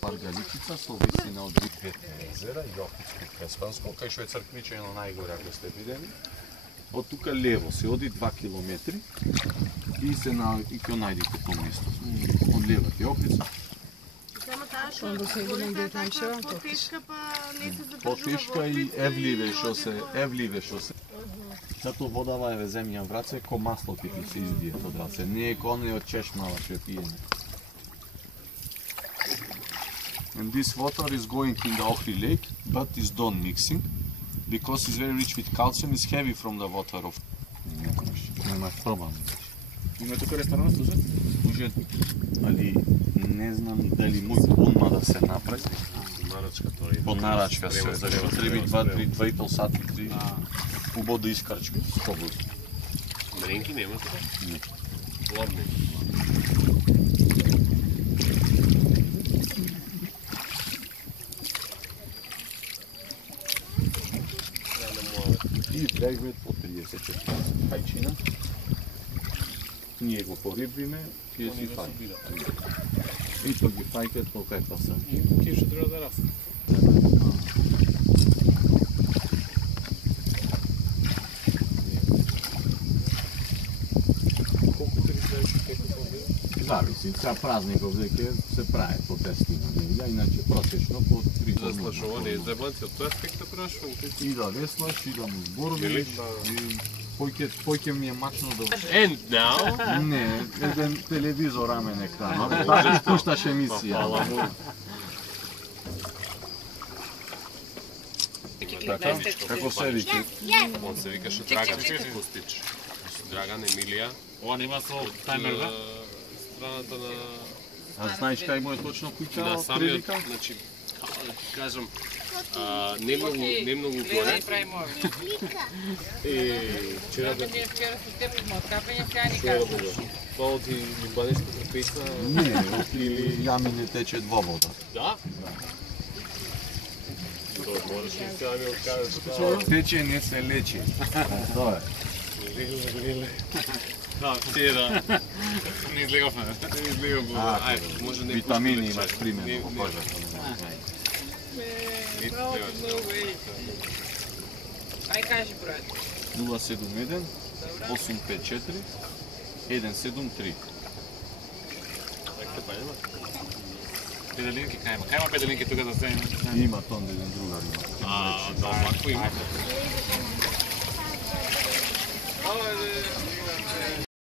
Парк Галичица со висина од 2 езера и Охридско Креспанско, кај што е црквиче на најгоре ако сте видени. Од тука лево се оди 2 километри и се ќе најдете тоа место. Од лево е Охридско. Потешка и евливе што се. Зато водава е земја в раце, ко масло ќе ти се избие од раце. Не е коне од чешмава што пиеме. And this water is going in the Ohrid lake, but is done mixing, because it's very rich with calcium, it's heavy from the water of... Нема пробам. Има тука ресторан, слушат? Може, али не знам дали мој понма да се направи. По нарачка се, зашто треба 2-3 сати, 3 убаво да искарчка, слободно. Мренки нема тука? Не. Лобни. И влегме по 30 хајчина. Ние го порибиме, тие си фај. И тоа ги фајкат по кај паса. Ке што треба да расте. Колку ти знаеш како тоа била? Зависи, сега празников дека се прави по 10 неделја, иначе просечно по 3 дена. Заслашување и зебанци од тоа аспекта прашувам. И да веслаш, и да му зборуваш, и појќе ми е мачно да... And now? Не, еден телевизор рамен екран, да пушташ емисија. Така, како се вика? Он се викаше Драган Костич. Драган Емилија. Ова нема со таймер, да? Страната на... А знаеш кај му е точно куќа на самиот, прилика? значи, кажам, не многу горе. Вчера да... Тоа од Либанеска трпејца... Не, или јамине тече во вода. Да? Тоа можеш и сега ми откажеш. Тече не се лечи. Тоа е. Да, тие да. Не излеговме. Не излегам. Ајде, може не... Витамини имаш примерно во кожата. Ај кажи бројот. 071 854 173. Педелинки кај има? Кај има педелинки тука за земја? Има тон еден другар има. Да, овакво има.